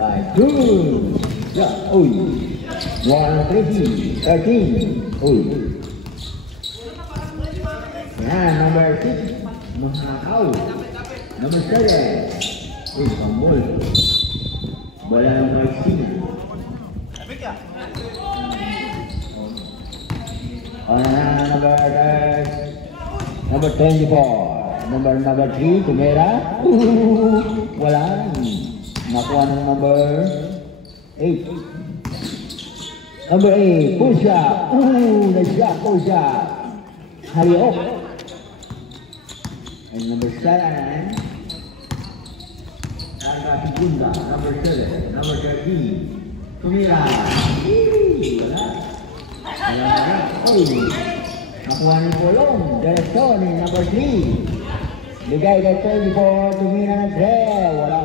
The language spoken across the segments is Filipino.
Like 2. Yeah. Uy. 1, 13. Uy. Yan, number 6. Mahakaw. Number 7. Uy, pambol. Bola number 6. Number 24. Number 3, Tumera. Wala. Nakuha ng number 8. Number 8, Pusha. Nag-shot, Pusha. Hurry up. And number 7, Segunda. Number 7, number 13, Tumera. Wala. Nakuha ng Polong. Diretso ni number 3. Bigay kay 24, Tumira ng 3. Wala.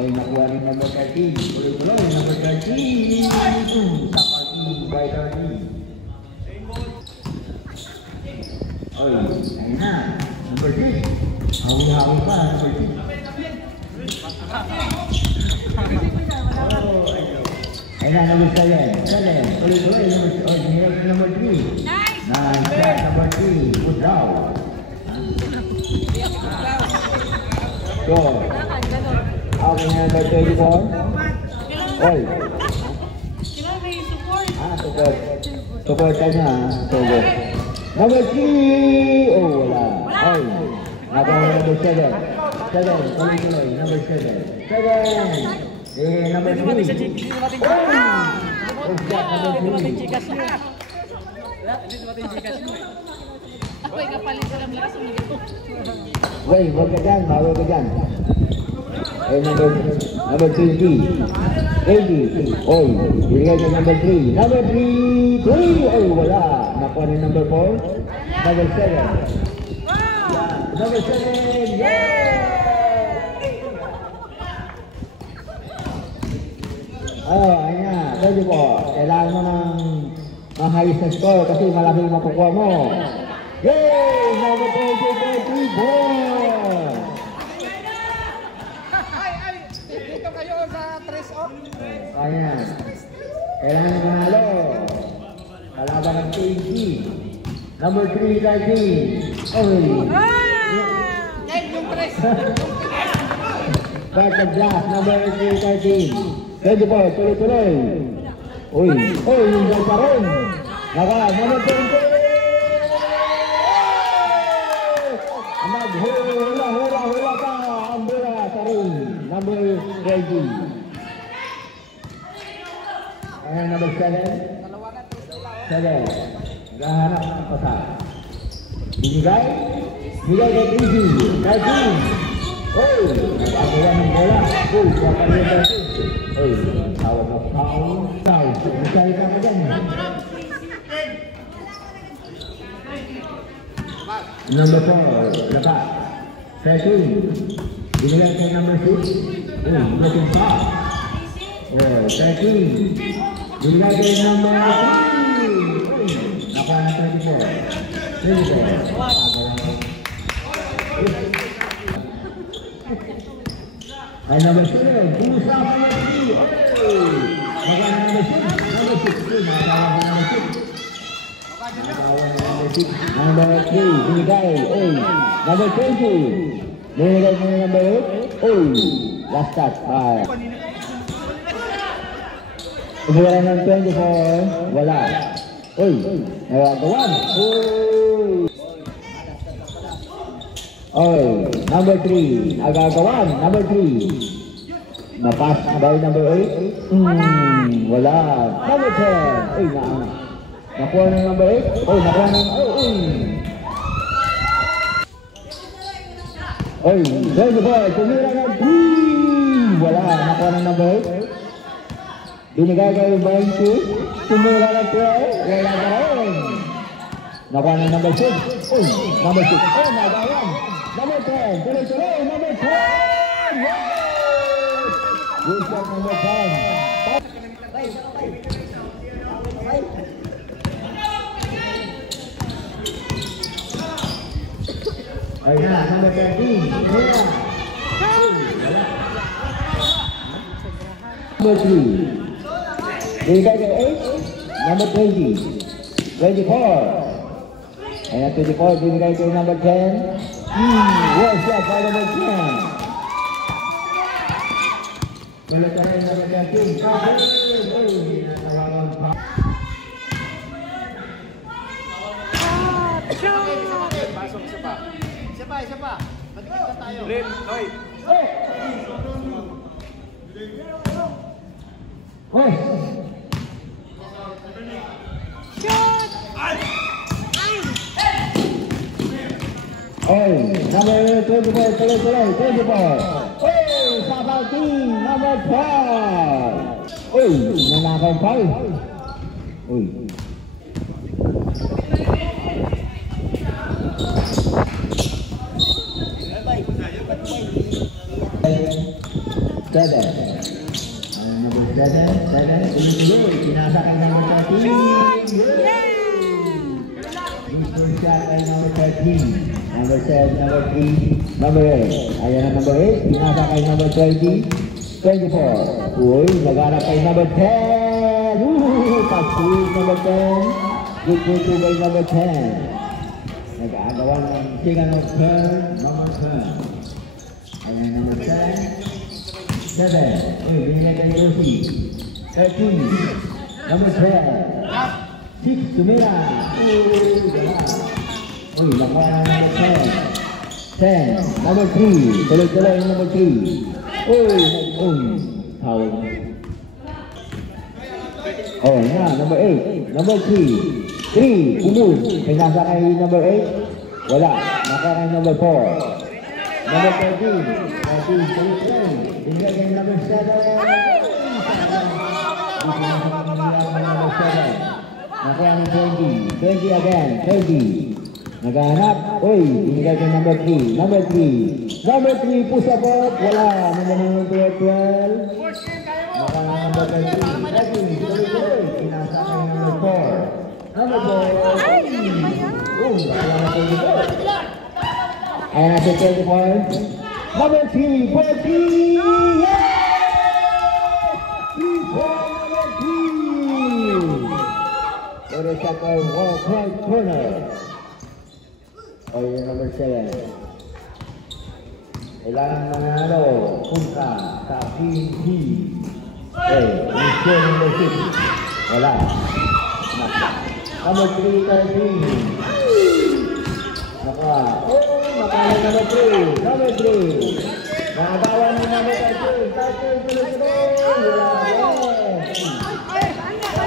Ay, nakuha ni number 13. Tuloy-tuloy, number 13. Sa party by 13. Ay, ayun na. Number 6. Hawi-hawi pa, number 6. Ayun na, number 7. Tuloy-tuloy, number 3. Nice, number 3. Put down. So, okay, number 24. Oy. Support. Support ka niya, support. Number 3. Oh, wala. Oy. Number 7. Tuloy-tuloy, number 7. Number 3. Wait, wag ka dyan, bawal ka dyan. Number 20. 80. Oy, bigay ka number 3. Number 3. Oy, wala. Nakuha ni number 4. Number 7. Number 7. Yeah! Ayun na. Pwede po. Kailangan mo ng mahayos na score kasi malaki yung makukuha mo. Yay! Number 23 ball! Dito kayo sa 3-off. Ayan. Kailangan ng manalo. Kalaban ng KG. Number 3, 13. Oy! Yung press. Back of glass. Number 3, 13. Pwede po. Tuloy-tuloy. Uy! Yung dyan pa rin. Naka, number 20. Hula ka. Ang bola sa ring. Number 20. Ayan, number 7. 7. Gahanap ang pasa. Binigay kay Easy. 13. Oy! Nakakuha ng bola. Uy, waka rin 13. Oy, tawag na foul. Masaya ka dyan. Number 4, naka. 13. Binigay kay number 6. Uy, broken pass. 13. Binigay kay number 3. Naka na 24. 24. Ay, number 7. Pusa pa yung 3. Naka na number 6. Number 16. Naka na number 6. Number 3, binigay, number 20, binigay mo number 8, last touch, bye. Binigay ng 24, wala. Nagagawan. Number 3, nagagawan, number 3. Napas by number 8, wala. Number 10, nakuha ng number 8. Nakuha ng... Very good. Tumira ng 3. Wala. Nakuha ng number 8. Binigay kayo 20. Tumira ng 12. Wala ka rin. Nakuha ng number 6. Number 6. Nagawan. Number 10. Tuloy-tuloy. Number 10. Yes! Good shot, number 10. Ayun na, number 13. Wala. Number 3. Binigay kay 8. Number 20. 24. And at 24, binigay kay number 10. Well shot by number 10. Balik ka rin number 13. Pasok isa pa. Isa pa. Magkita tayo. Rin, Noy. Number 24, tuloy, 24. Sabang team, number 12. Nanakaw pa. Seven. Number 7. Pinasa kay number 13. Shot kay number 13. Number 7, number 3, number 8. Ayan ang number 8. Pinasa kay number 20. 24. Naghanap kay number 10. Pag-swing number 10. Good to by number 10. Nag-aagawa ng singa ng turn, number 10. Ayan number 10. 7. Binigay kay Lucy. 13. Number 12. 6. Tumira. Lakuha ng number 10. 10. Number 3. Tuloy-tuloy yung number 3. Tawag. Number 8. Number 3. 3. Umul. Pinasa kay number 8. Wala. Naka kay number 4. Number 13. 13. Binigay kay number 7. Number 7. Nakuha ng 20. 20 again. 20. Naghahanap. Binigay kay number 3. Number 3. Number 3. Push up. Wala. Number 12. Nakuha ng number 13. 13. Pinasa kay number 4. Number 4. Ayan na sa 20 points. Number 3. 40. Yeah! 3 point number 3. For the second right corner. Number 7. Kailangan manalo. Punta sa PNP. Mission number 6. Wala. Number 3, 13. Nakala number 3. Number 3. Nakagawa ni number 13. 13.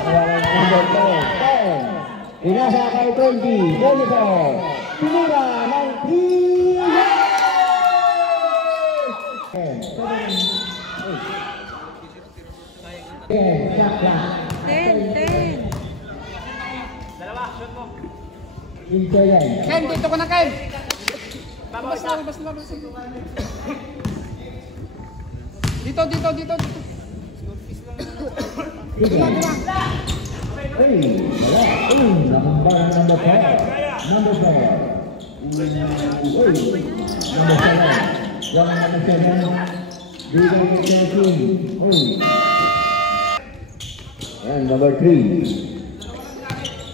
Wala. Number 10. Pinasa kay 20. 24. Tumira ng 10. Dalawa, shoot mo. Ken, dito ko na, Ken. Labas na. Dito. Dito Number 4. Number 7. Wala number 7. Bigay kay 13. And number 3.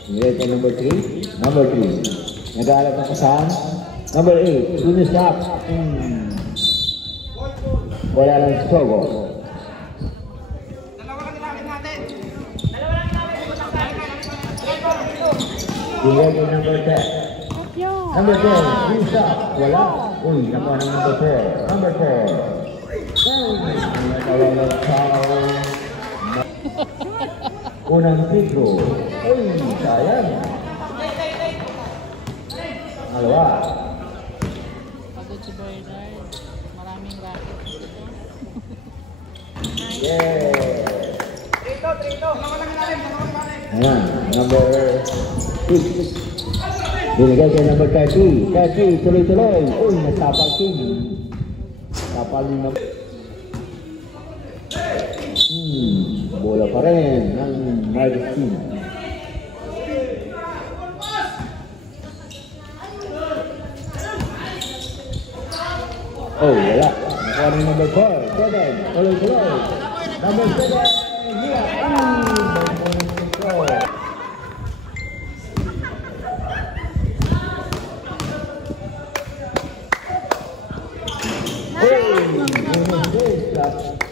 Bigay kay number 3. Number 3. Nag-aalap na kasahan. Number 8. Do not stop. Wala lang strogo. Bigay kay number 10. Number 10, do stop. Wala. Nakuha ng number 4. Number 4. Nagkawalang tao. Unang pitro. Sayang. Alawa. Pagod si Bernard. Maraming racket dito. Trito. Ayan, number 6. Binigay kay number 30. 30, tuloy-tuloy. Nagtapal team. Tapal ng bola pa rin ng Marvis team. Wala. Nakuha ng number 4. 7, tuloy-tuloy. Number 7, Mia.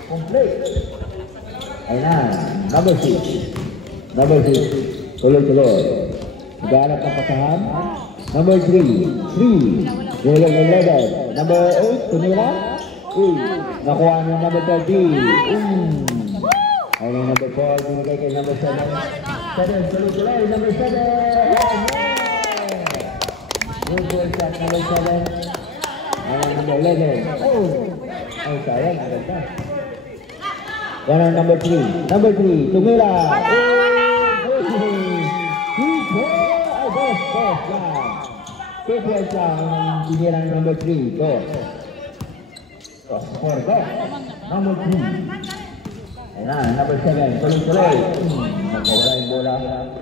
Complete. Ayun na, number 6. Number 6, tuloy-tuloy. Maghanap ng pasahan. Number 3, 3. Binigay kay Level. Number 8, tumira. Nakuha niya number 30. Ayun ang number 4, binigay kay number 7. 7, tuloy-tuloy, number 7. Good goal shot, number 7. Ayun number 11. Ay, sayang, agad na. Yan ang number 3. Number 3, tumira. Two points lang ang binira ng number 3. Go. Score, go. Number 3. Ayan na, number 7. Tuloy-tuloy. Magkawala yung bola.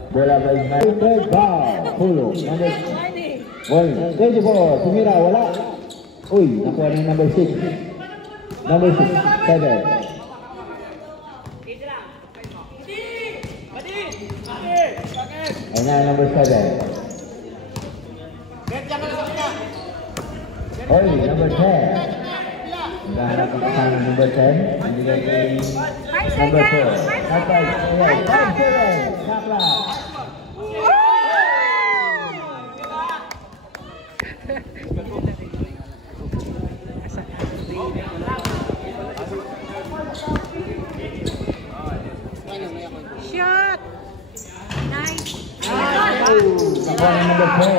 Bola by third foul. Pulo. Number 24. Tumira, wala. Uy, nakuha ng number 6. Number 6. 7. Ayan na, number 7. Oy, number 10. Naghahanap ang kasama number 10. Nandito kay number 4. Number 5-7. Nakla. Shot! Nice! Nakuha ng number 4.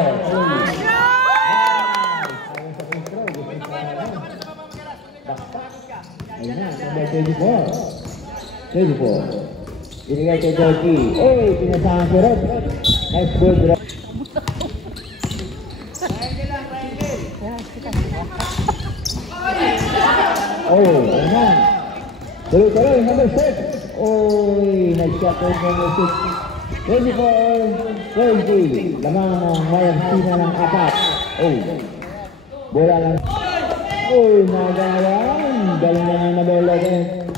Ayun na, number 24. 24. Binigay kay Jorky. Pinasahan si Rod. Nice good, Rod. Ayun na. Tuloy-tuloy, number 6. Nice shot kay number 6. 24-20. Lamang ng mayang sina ng 4. Bola lang. Nagawan. Galing na ng number 11.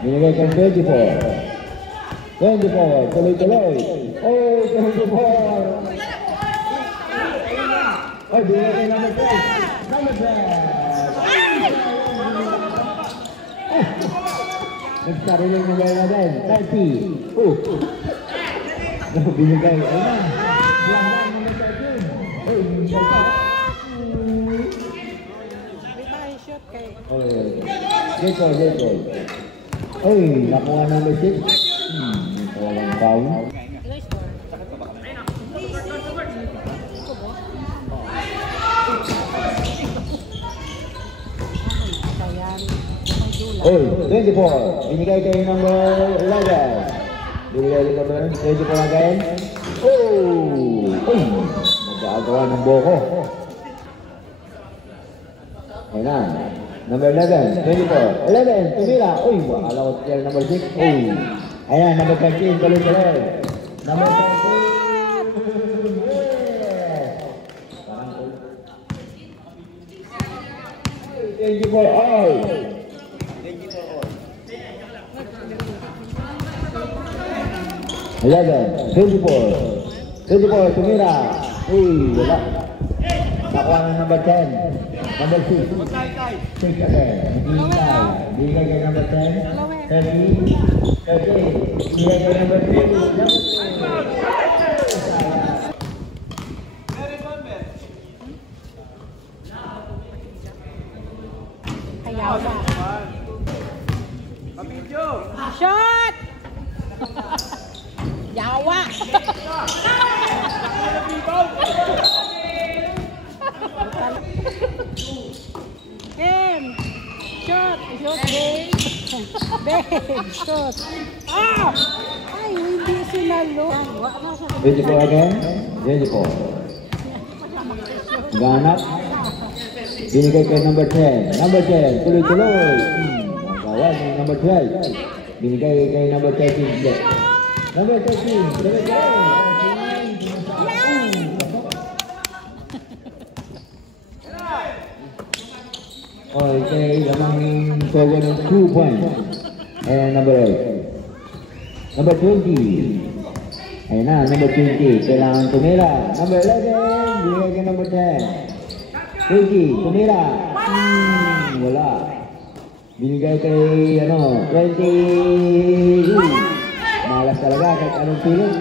Binigay kang 24. 24. Tuloy-tuloy. 24. Binigay kang number 12. Number 12. Nagsarili ng number 11. 30. Binigay. Ayun na. Dito. Nakuha number 6. Walang foul. Oy, 24. Binigay kayo number 11. Binigay kayo number 24 again. Nagagawa ng boko. Ayun na. Number 11, 24. 11, tumira. Akala ko siya number 6. Ayan, number 13, tuloy-tuloy. Number 13. 24 all. 11, 24. 24, tumira. Wala. Nakuha ng number 10. Number 6. 6 again. Bigay kay number 10. 30. 30. Bigay kay number 3. Shot! Yawa! Shot! Babe! Shot! Ay, hindi sinalo. 24 again. 24. Ganap. Binigay kay number 10. Number 10. Tuloy-tuloy. Nagawan ng number 12. Binigay kay number 13. Number 13. Tuloy-tuloy. Okay, lamang score ng 2 points. And number 8. Number 20. Ayun na, number 20. Kailangan tumira. Number 11. Binigay ka number 10. 20. Tumira. Wala. Binigay kay, 20. Malas talaga kahit anong pilit.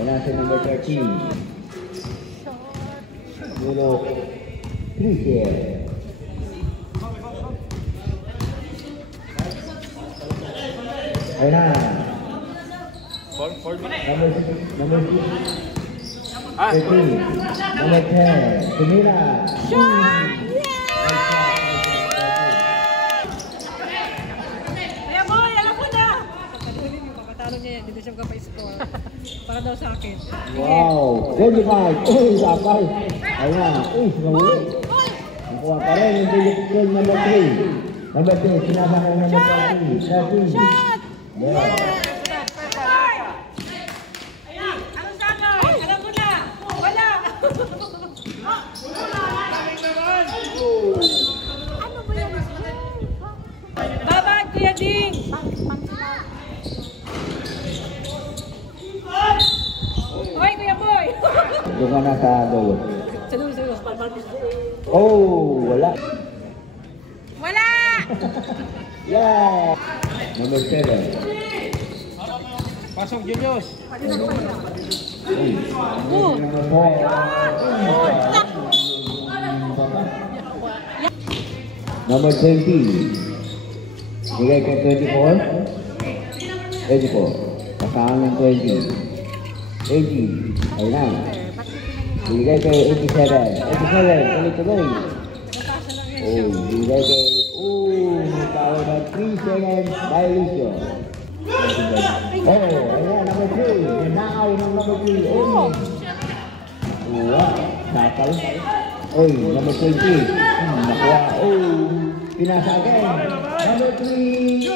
Ayun na si number 13. Nulo 3 here. Ayun na. Number 6. 13. Number 10. Tumira. Kaya boy, alam ko na! Pagkadunin mo, papatalo niya yan. Hindi siya magkapa-score. Para daw sa akin. Wow! 25! Uy, sapal! Ayun na. Uy, sumuli. Nakuha pa rin yung Philippine number 3. Number 3, sinasama ng number 13. 13. Shot! Yeah. Anong sakay? Alam ko na! Wala! Ano ba yan? Babad, Kuya Ding! Hoy, Kuya Boy! Doon ka na sa dulo. Saludos. Oh, wala. Wala! Yeah! Number 7. Pasok, Julius. Number 4. Number 20. Bigay ka 24. 24. Kasama ng 20. 80. Ayun na. Bigay kay 87. 87. Tuloy-tuloy. Oh, bigay kay... may tao na 3 seconds violation. Oh, ayan, number 3. Nanakaw ng number 3. Oh, wow. Sakal. Oy, number 20. Nakuha. Oh, pinasa again. Number 3.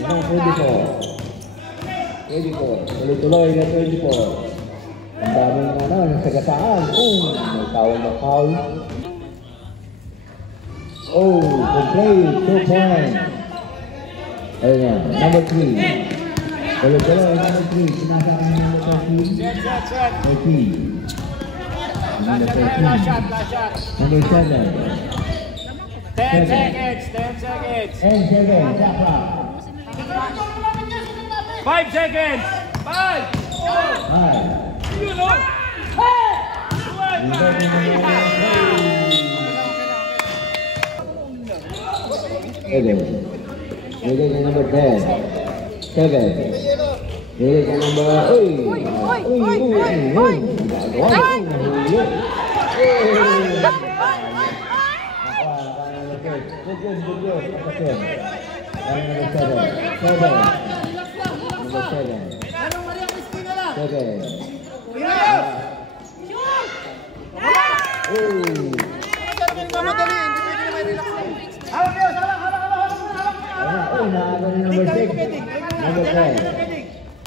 Number 24. 24. Tuloy-tuloy na 24. Ang daming nasagasaan. May tawag na foul. Oh, complete. 2 points. Ayun yan. Number 3. Tuloy-tuloy, number 3. Sinasaka ng number 13. 13. Number 13. Number 7. 10 seconds. 10 seconds. 10 seconds. Saka. 5 seconds. 5. 5. Bigay ka number 10. 7. Bigay ka number...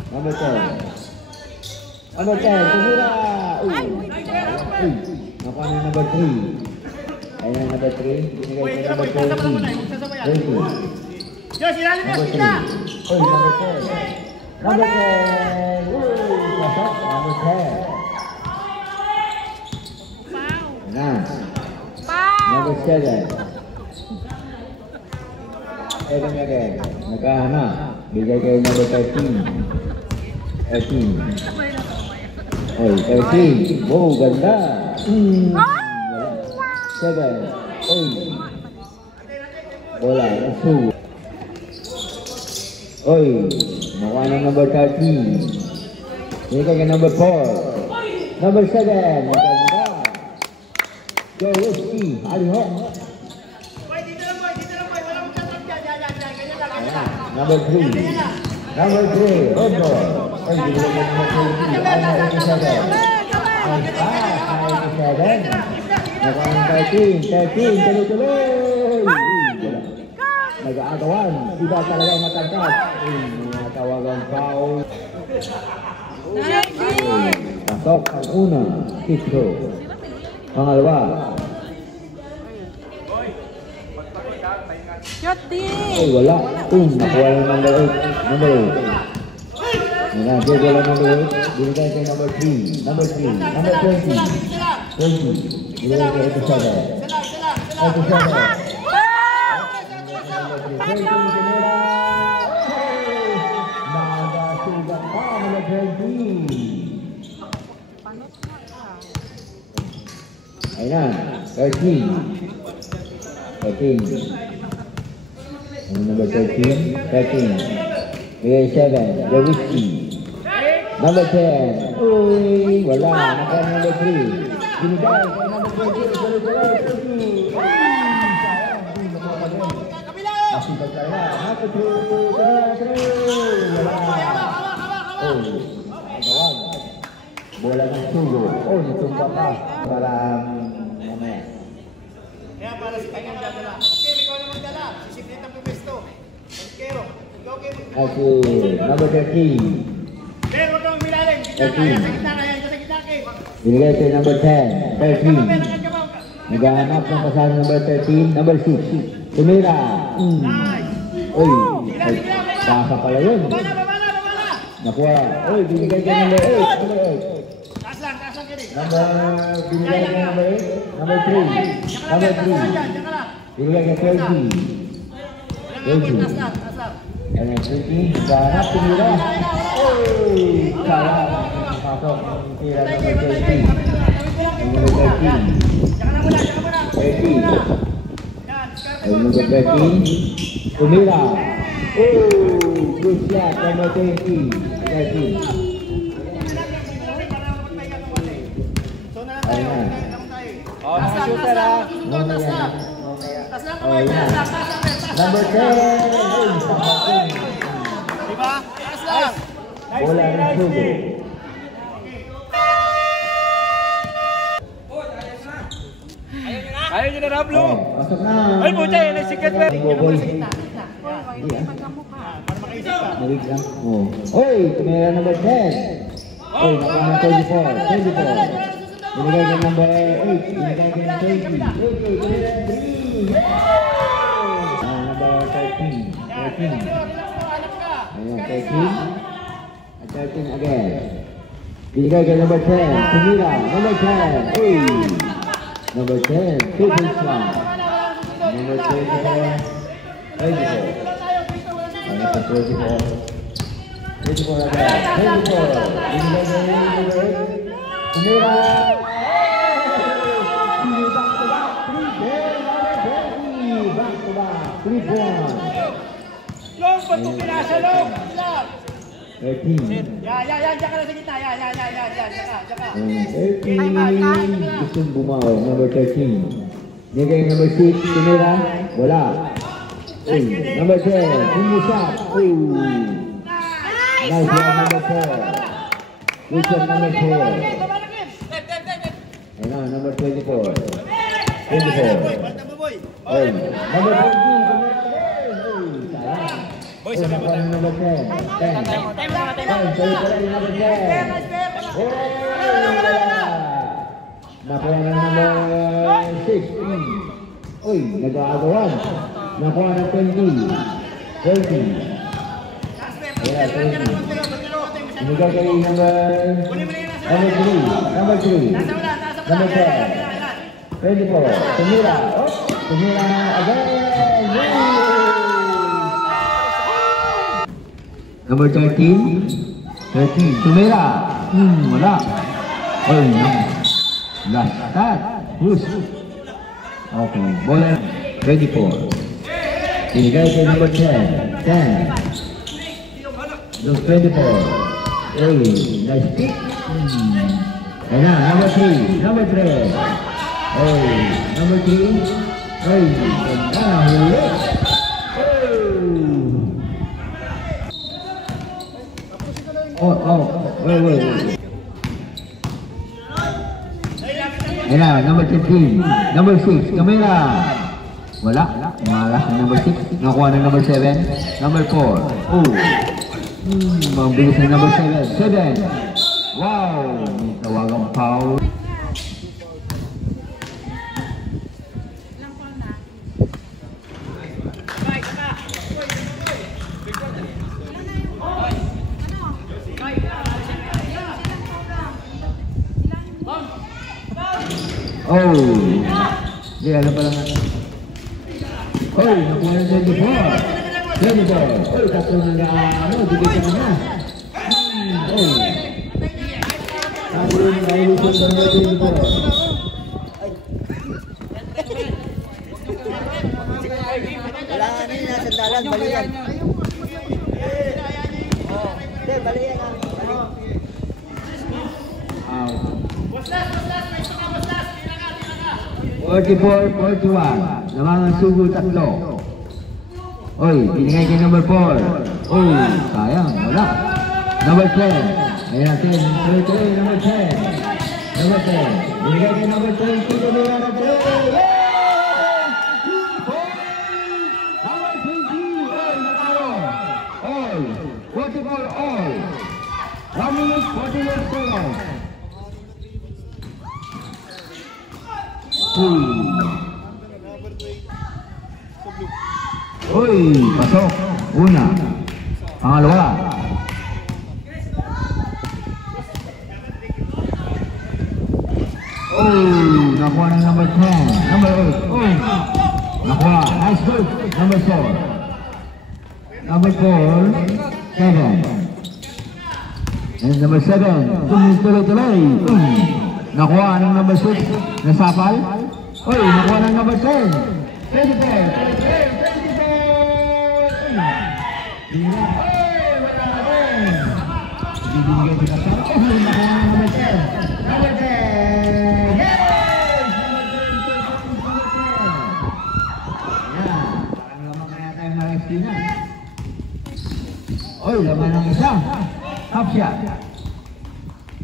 Number 10. Number 10. Tumira. Nakuha na number 3. Ayun na number 3. Binigay ka number 20. 20. Diyos, ilalim mo, Number 3. sila. Number 10. Number 10. Pasok. Number 10. Na. Number 7. 7 again. Nagkahana. Bigay kayo number 13. 13. Oy, 13. Wow, ganda. 7. Oy. Wala. Asu. Oy. Nakuha ng number 13. Bigay kayo number 4. Number 7. Maganda. Joe Whiskey. Aliho. Number 3. Number 3. Rodo. Ay, hindi ko number 20. Ay, 97. Nakuha 13. 13. Tuloy-tuloy. Nag-aagawan. Iba talaga ang matangkad. Natawagang foul. Pasok. Pasok ang una. Pitro. Pangalawa. Shot din! Ay, wala. Nakuha ng number 8. Number 8. Nagagay wala number 8. Binigay kay number 3. Number 3. Number 20. 20. Binigay kay ito 7. Ito 7. Nagasugat pa nila 20. Ayan, 13. 13. Number 13. 13. Bigay 7. Lewinsky. Number 10. Uy, wala. Naka number 3. Binigay kay number 20. Nasibag tayo na. Nakatulog. Wala. Oh, agawag. Bola ng sugo. Oh, nitumba pa. Para mamaya. Kaya para si kanyang dala. Okay, ikaw naman dala. Sisiklit ang pumesto. Kero. Ikaw kayo. Ako, number 13. Ben, huwag kang umilalim. Sa gitna kaya. Sa gitna kayo. Binigay kay number 10. 13. Naghahanap ng kasama number 13. Number 6. Tumira. Uy, baka pala yun. Nakuha. Uy, binigay kay number 8. Number 8. Taas lang kayo. Binigay kay number 8. Number 3. Number 3. Binigay kay 30. 30. Taas lang. Ayan, 30. Naghahanap, tumira. Uy, sayang. Pasok ang tira number 30. Number 13. 30. Number 13. Tumira. Oh, good shot. Number 20. 13. Ayan. Oh, mga shooter ha. Oh, yan. Number 10. Diba? Taas lang. Bola ng sugo. Ayaw nyo na Rablo. Pasok na. Ay, puta yun. Ay, sikat ba? Boboy. Hindi ah. Para makaisip ka. Nawig lang. Oh. Oy, tumira number 10. Oy, nakahan 24. 24. Binigay kay number 8. Binigay kay 20. Okay, tumira 3. Number 13. 13. Ayan, 13. At 13 again. Binigay kay number 10. Tumira. Number 10. Oy. Number 10. 2 points lang. Number 24. 24. Ayan, 24. 24 again. 24. Binigay kay number 8. Tumira. Back to back. 3 points. Long, ba't mo pinasa, Long? 13. Yan. Diyan ka na sa gitna. Yan. Diyan ka. 13. Gustong bumaw. Number 13. Nigay number 6. Tumira. Wala. Uy. Number 10. Hindi shot. Uy. Nice one, number 4. Good shot, number 4. Ayun na, number 24. 24. Uy. Number 20. Boy, sabi mo tayo. Number 10. 10. Sorry pala yung number 10. Nakuha ng number 6. Uy, nag-aagawan. Nakuha ng 20. 20. Wala, 20. Binigay kay number 3. Number 3. Number 10. 24. Tumira. Tumira again. Number 13. 13. Tumira. Wala. Oh, last shot. Push. Okay. Bola. 24. Binigay kay number 10. 10. Those 24. Hey, nice pick. And now, number 3. Number 3. Hey, number 3. Hey, huli. Wait. And now, number 15. Number 6. Camila. Wala. Malas ng number 6. Nakuha ng number 7. Number 4. Mabilis ng number 7. 7. Wow. Tawag Oh! Hindi, ano pala nga. Oh! Nakuha ng 24. 24. Oh! Tatlo na ano, dikit ka na. Oh! Sabi rin na ilusyon sa mga 24. Wala nga nila sa dalan, balikan. Hindi, balikan namin. 44-41. Lamangan sugo tatlo. Oy, binigay kay number 4. Oh, sayang, wala. Number 10. Ayan natin, tuloy-tuloy, number 10. Number 10. Binigay kay number 20. Tuloy na number 10. Yay! Number 20. Oy, natalo. Oy, 44 all. 1 minute, 48 seconds. Uy, pasok. Una. Pangalawa. Oh, nakuha ng number 10. Number 8. Oh, nakuha. Nice good. Number 4. Number 4. 7. And number 7. Tuloy-tuloy. Nakuha ng number 6. Nasapal. Uy, nakuha ng number 10. 24. Bibigyan kita sa nakuha ng number 10. Number 10. Yes! Yan. Parang lamang kaya tayo na FT na. Uy, laman ng isa. Half shot.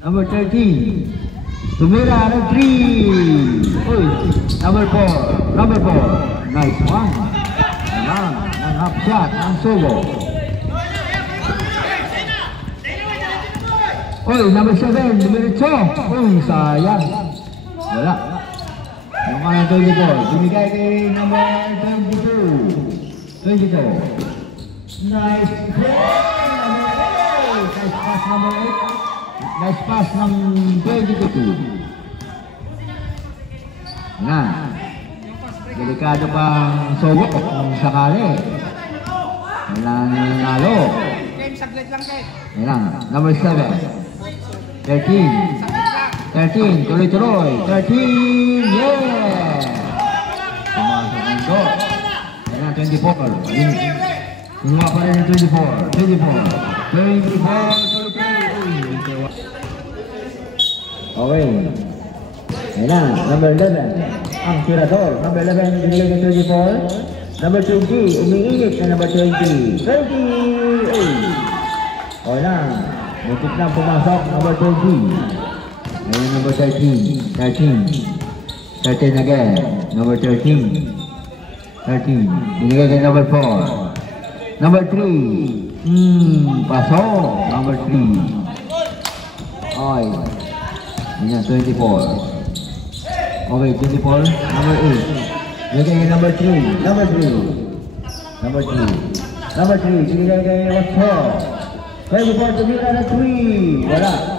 Number 13. Tumira ng 3. Uy, number 4. Number 4. Nice one. Ayan, ng half shot, ng sugo. Uy, number 7. Dumiritso. Uy, sayang. Wala. Yung kaya 24. Binigay kay number 22. 22. Nice play. Nice pass number 8. Nice pass ng 22. Na. Delikado pang sogo kung sakali. Wala na nanalo. Ayan, number 7. 13. 13. Tuloy-tuloy. 13. Yeah! Pumasok ng do. Ayan, 24. Kinuha pa rin ng 24. 24. 24. Okay. Ayan na, number 11. Ang tirador. Number 11, binigay ng 24. Number 20, umiinit na number 20. 20! Uy! O na, mutik na pumasok, number 20. Ayan, number 13. 13. 13 again. Number 13. 13. Binigay ng number 4. Number 3. Pasok. Number 3. Ay. Ayan, 24. Okay, 24. Number 8. Binigay ng number 3. Number 3. Number 3. Number 3. Binigay ng 4. 24. Tumira na 3. Wala.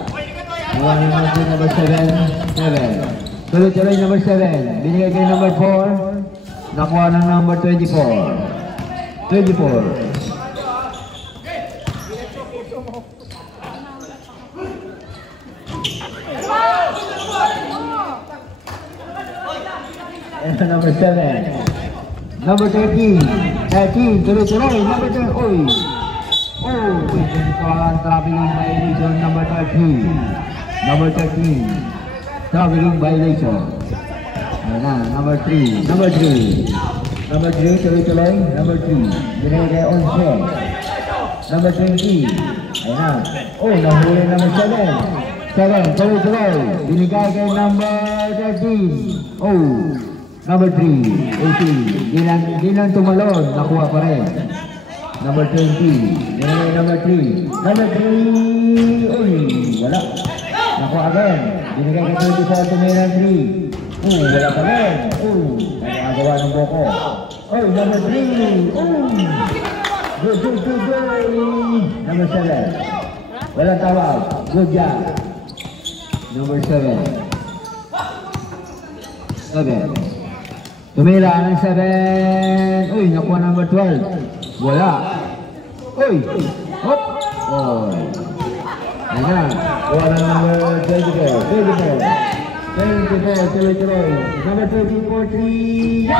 Iwan yung number 7. 7. Tuloy-tuloy number 7. Binigay kayo number 4. Nakuha ng number 24. 24. Number 7. Number 13. 13. Tuloy-tuloy. Number 10. Uy. Oh, traveling violation number 13. Number 13. Traveling violation. Ayan na, number 3. Number 3. Number 3, tuloy-tuloy. Number 3. Binigay kay 11. Number 20. Ayan na. Oh, nahuli number 7. 7, tuloy-tuloy. Binigay kay number 13. Oh, number 3. 18. Di lang tumalon. Nakuha pa rin. Number 20. Binigay number 3. Number 3. Uy, wala. Nakuha again. Binigay kay 24. Tumira 3. Wala pa rin. Nakagawa ng boko. Oh, number 3. Good. Number 7. Walang tawag. Good job. Number 7. 7. Tumira ng 7. Uy, nakuha number 12. Wala. Uy. Hop. Oh. Ayan. Kuha ng number 24. 24. 24. Tuloy-tuloy. Number 24. 3.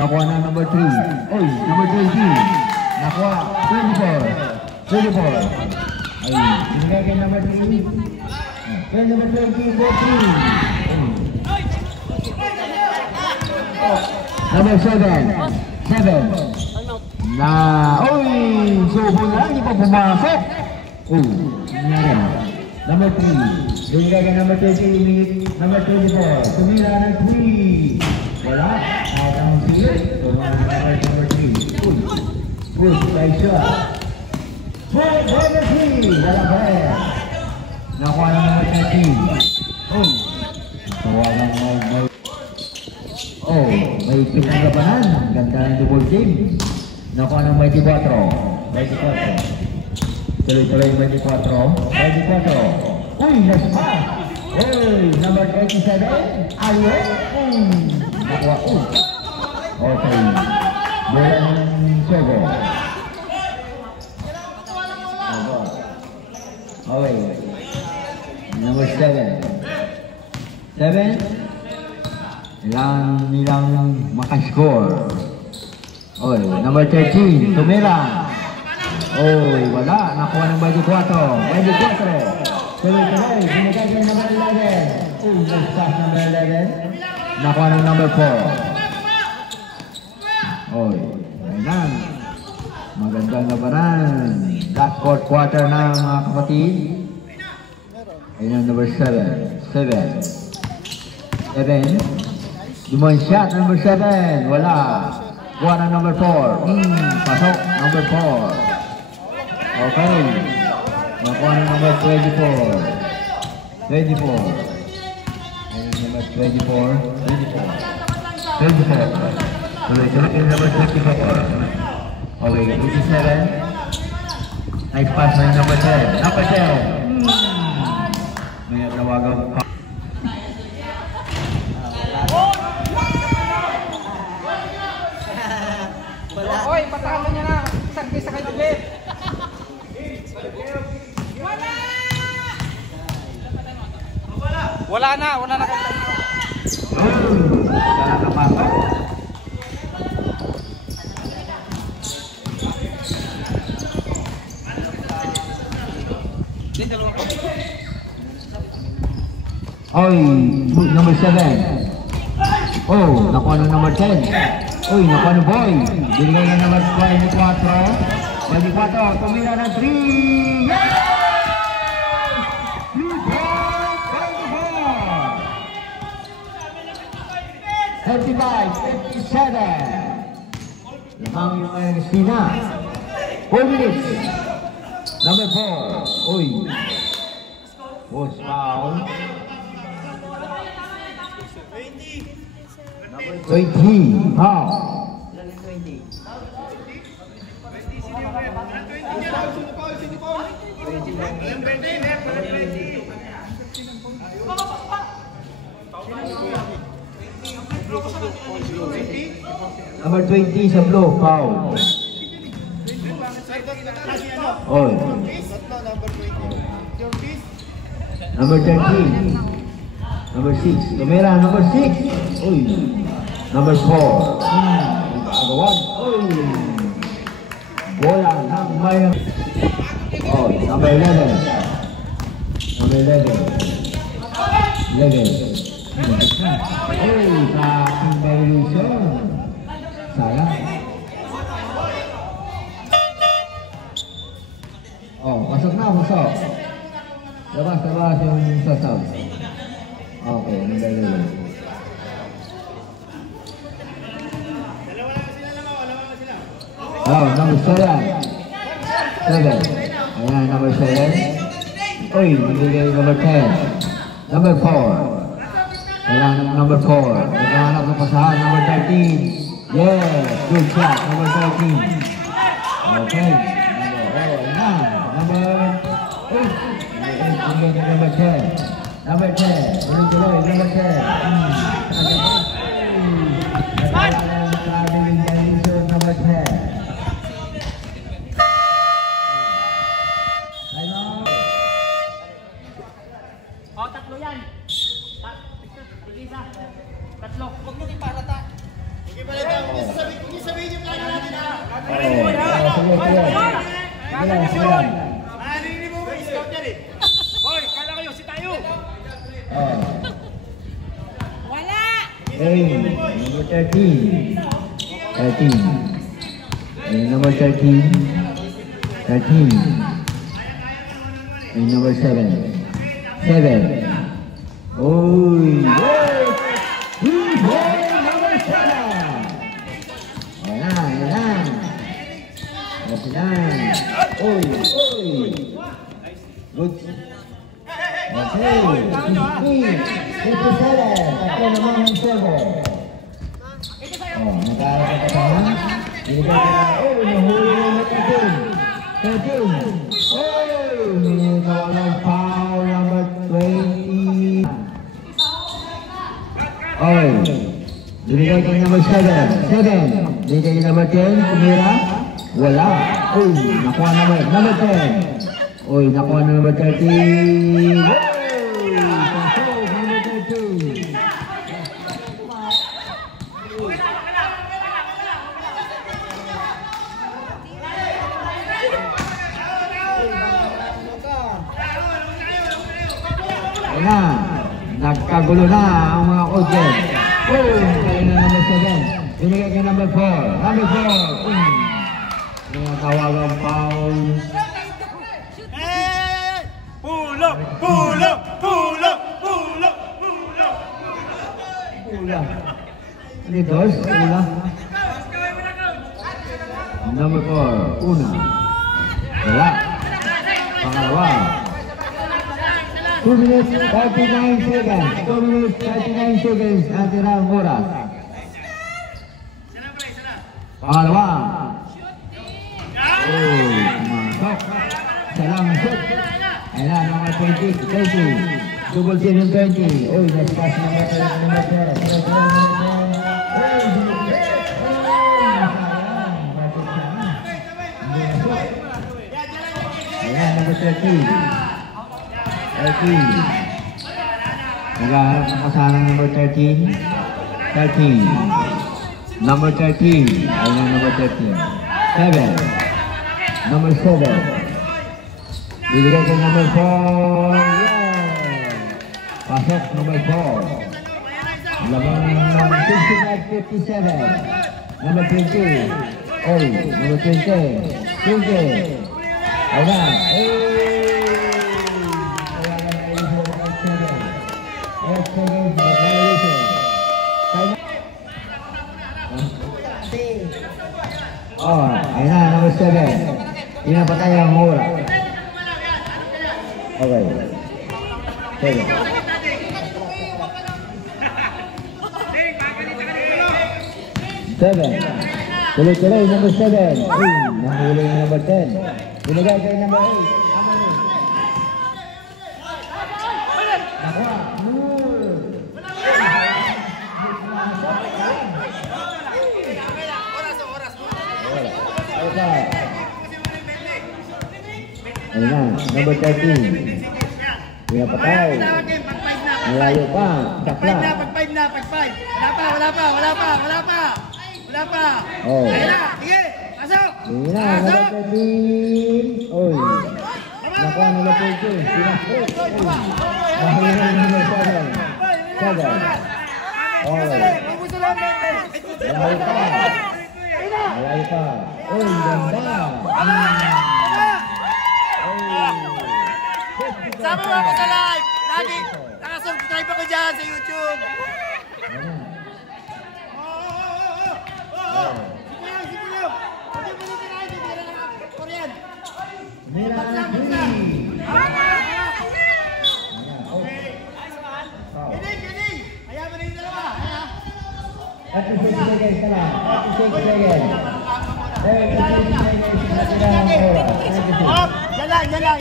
Nakuha na number 3. Uy, number 20. Nakuha. 24. 24. Ayun. Sinigay kay number 3. Number 24. Number 7. 7. Na, uy, subo na, hindi pa pumasok. Number 3. Sinigay kay number 20. Number 24. Tumira ng 3. Wala. Ang silit. Number 3. Push, nice shot. Number 3. Wala pa rin. Nakuha ng number 13. Uy. Tawagan mo. Oh, may pinagabanan. Ganda ng double team. Nakuha ng 24. 24. Tuloy-tuloy 24. 24. Uy, nice pass. Uy, number 87. Ayun. Nakuha. Okay. Bola ng Sogo. Okay. Number 7. 7. Nilang makascore. Oy, number 13. Tumira. Oy, wala. Nakuha ng 24. 24. Tuloy-tuloy. Binigay ng number 11. Uy, nag-stop number 11. Nakuha ng number 4. Oy, ayun na. Magandang labanan. Last fourth quarter na mga kapatid. Ayun ang number 7. 7. 7. Dumang shot, number 7. Wala. Kuha ng number 4. Pasok, number 4. Okay. Nakuha ng number 24. 24. Ayun number 24. 24. 24. Tuloy-tuloy yung number 24. Okay, 87. Nice pass na yung number 10. Number 10. May tawagan pa. Oy, patalo niya na. Isang sa kay Wala na kayo. Wala na kapasok. Oy, number 7. Oh, nakuha ng number 10. Uy, nakuha ng boy. Binigay ng number 24. 24, tumira ng 3. Yay! 35, 57. Lamang yung Christina. 4 minutes. Number 4. Uy. Was foul. 20. Foul. Number 20 sa blue, foul. Oh. Number 13. Number 6. Tumira, number 6. Uy. Number 4. Agawan. Uy. Bola ng may... Oh, number 11. Number 11. 11. Uy, sa aking violation. Sayang. Oh, pasok na, pasok. Labas yung sasaw. Okay, nagdala. Oh, number 7. 7. Ayan, number 7. Uy, nagdala number 10. Number 4. Kailangan ng number 4. Naghahanap ng pasahan, number 13. Yes, good shot, number 13. Okay. Number 8. Number 10. Number 10. Tuloy-tuloy. Number 10. Traveling Dinosaur number 10. O, tatlo yan. Isa. Tatlo. Huwag mo iparata. Sige pala ito. Huwag niyo sabihin yung plano natin ha. Mahalili mo ba? Scout yan eh. Hoy, kala kayo, si tayo. Wala! Number 13. 13. Number 13. 13. Number 7. 7. Uy! Number 7. Ayan. Uy! Good. Okay. 57. Ako naman ang 7. Oh, nag-aaral ka pa na? Nahuli na 13. 13. Walang foul number 20. Binigay kay number 7. 7. Binigay kay number 10. Tumira. Wala. Nakuha number 10. Nakuha na number 13. Number 13. Nagkagulo na ang mga audience. Kaya na number 7. Binigay kay number 4. Number 4. Mga tawagang foul. Pulo! Pulo! Pulo! Pulo! Pulo! Ula. Ini dos. Ula. Number 4. Una. Wala. Pangalawa. 2 minutes 39 seconds. 2 minutes 39 seconds ang tirang oras. Pangalawa. Pumasok. Salang shoot. Ayan, mga 20. Double team yung 20. Naspas na number 10. Ayan, number 13. 13. Naghaharap ng kasanang number 13. 13. Number 13. Ayan, number 13. 7. Number 7. Bibigay kay number 4. Yeah! Pasok, number 4. Labang ng 59-57. Number 20. Number 20. 20. Ayan. Ayan na, number 7. Pinapatay ang mura. Okay. 7. Tuloy-tuloy, number 7. Nahuli yung number 10. Binigay kay number 8. Nakuha. Ayan na, number 13. Pinapatay. Malayo pa. Sakla. Pag-5 na. Wala pa. Ayan na, sige. Pasok. Ayan na, number 13. Nakuha nila 13. Pinapatay. Nahuli na number 7. 7. Malayo pa. Ganda. Sama mo ako sa live. Lagi. Nakasubscribe ako dyan sa YouTube. Kidding. Hayaan mo na yung dalawa. 36 seconds ka lang. 36 seconds. Yan lang.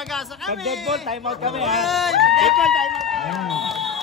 mag-asa kami. Pag dead ball, time out kami ha. Dead ball, time out kami. Ayan.